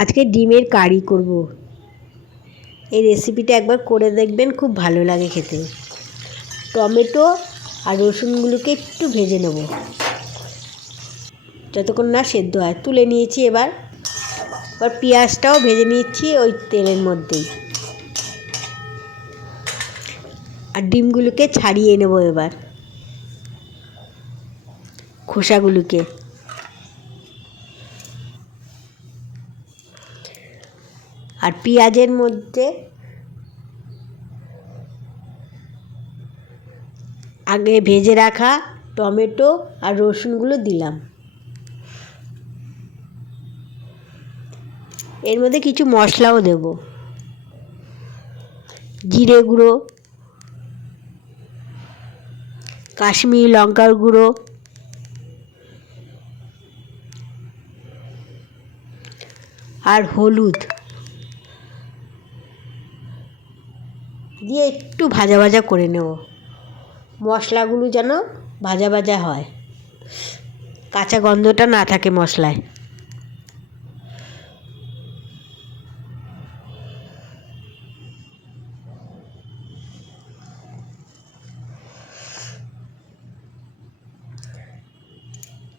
আজকে ডিমের কারি করব। এই রেসিপিটা একবার করে দেখবেন, খুব ভালো লাগে খেতে। টমেটো আর রসুনগুলোকে একটু ভেজে নেব, যতক্ষণ না সেদ্ধ হয়। তুলে নিয়েছি। এবার পেঁয়াজটাও ভেজে নিচ্ছি ওই তেলের মধ্যেই। আর ডিমগুলোকে ছাড়িয়ে নেব এবার, খোসাগুলোকে। আর পেঁয়াজের মধ্যে আগে ভেজে রাখা টমেটো আর রসুনগুলো দিলাম। এর মধ্যে কিছু মশলাও দেব। জিরে গুঁড়ো, কাশ্মীরি লঙ্কার গুঁড়ো, আর হলুদ দিয়ে একটু ভাজা ভাজা করে নেব। মশলাগুলো যেন ভাজা ভাজা হয়, কাঁচা গন্ধটা না থাকে মশলায়।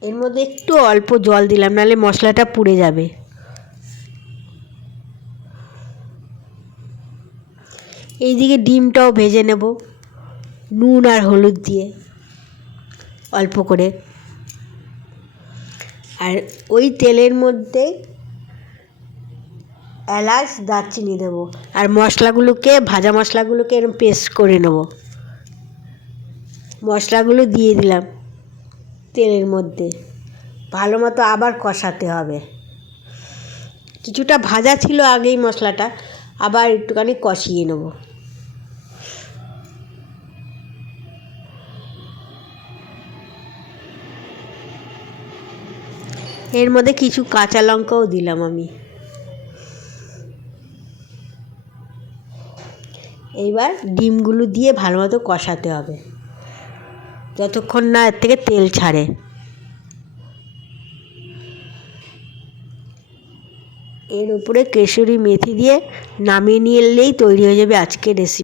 এর মধ্যে একটু অল্প জল দিলাম, নাহলে মশলাটা পুড়ে যাবে। এইদিকে ডিমটাও ভেজে নেব নুন আর হলুদ দিয়ে অল্প করে। আর ওই তেলের মধ্যে এলাচ দারচিনি দেবো। আর মশলাগুলোকে, ভাজা মশলাগুলোকে এরকম পেস্ট করে নেব। মশলাগুলো দিয়ে দিলাম তেলের মধ্যে, ভালো মতো আবার কষাতে হবে। কিছুটা ভাজা ছিল আগেই মশলাটা, আবার একটুখানি কষিয়ে নেব। এর মধ্যে কিছু কাঁচা লঙ্কাও দিলাম আমি। এইবার ডিমগুলো দিয়ে ভালো মতো কষাতে হবে, যতক্ষণ না এর থেকে তেল ছাড়ে। এর উপরে কেশরি মেথি দিয়ে নামিয়ে নিলেই তৈরি হয়ে যাবে আজকের রেসিপি।